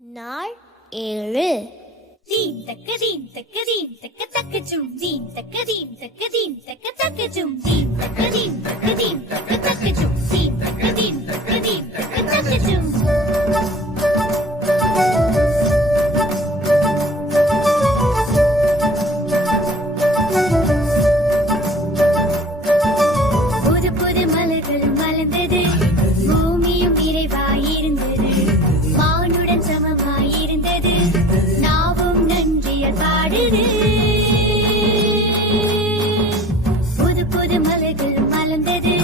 நாள் 7. Deen taka deen taka deen taka taka jum deen taka deen taka deen taka taka jum deen taka deen taka deen taka taka jum deen taka deen taka deen taka taka jum. புது புது மலர்கள் மலர்ந்தது, பூமியும் நிறைவாயிருந்தது, வானுடன் சமமாயிருந்தது, நாவும் நன்றியால் பாடுது. புது புது மலர்கள் மலர்ந்தது,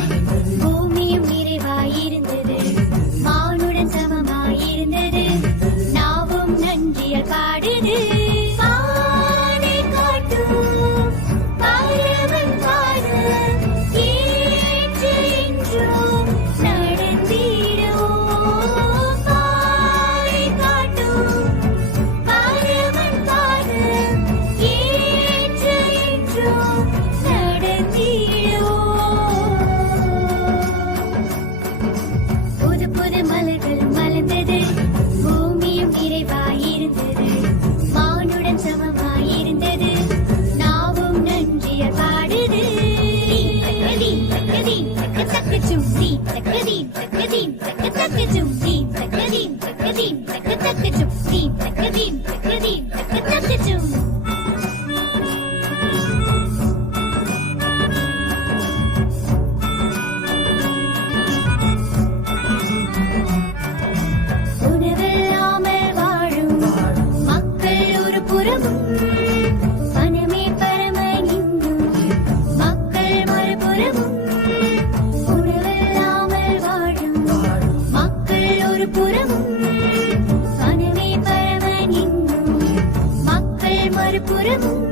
பூமியும் நிறைவாயிருந்தது, வானுடன் சமமாயிருந்தது, நாவும் நன்றியால் பாடுது. வானை காட்டும் பறவன் பாடும் ஏற்று என்றும் நடந்திடுவோம். வானை காட்டும் பறவன் பாடும் ஏற்று என்றும் நடந்திடுவோம். புது புது மலர்கள் மலர்ந்தது, பூமியும் நிறைவாயிருந்தது, வானுடன் சமமாயிருந்தது, நாவும் நன்றியால் பாடுது. தீம் தக்க தீம் தக்க தக்க ஜும் தீம் தக்க தீம் தக்க தீம் தக்க தக்க ஜும் தீம் தக்க தீம் தக்க தீம் தக்க தக்க ஜும் தீம் தக்க தீம் தக்க தீம் தக்க தக்க ஜும். உணவில்லாமல் வாழும் மக்கள் ஒரு புறமும், மனமே பரமன் இன்னும் மக்கள் மறுபுறமும். உணவில்லாமல் வாழும் மக்கள் ஒரு புறமும், மனமே பரமன் இன்னும் மக்கள் மறுபுறமும்.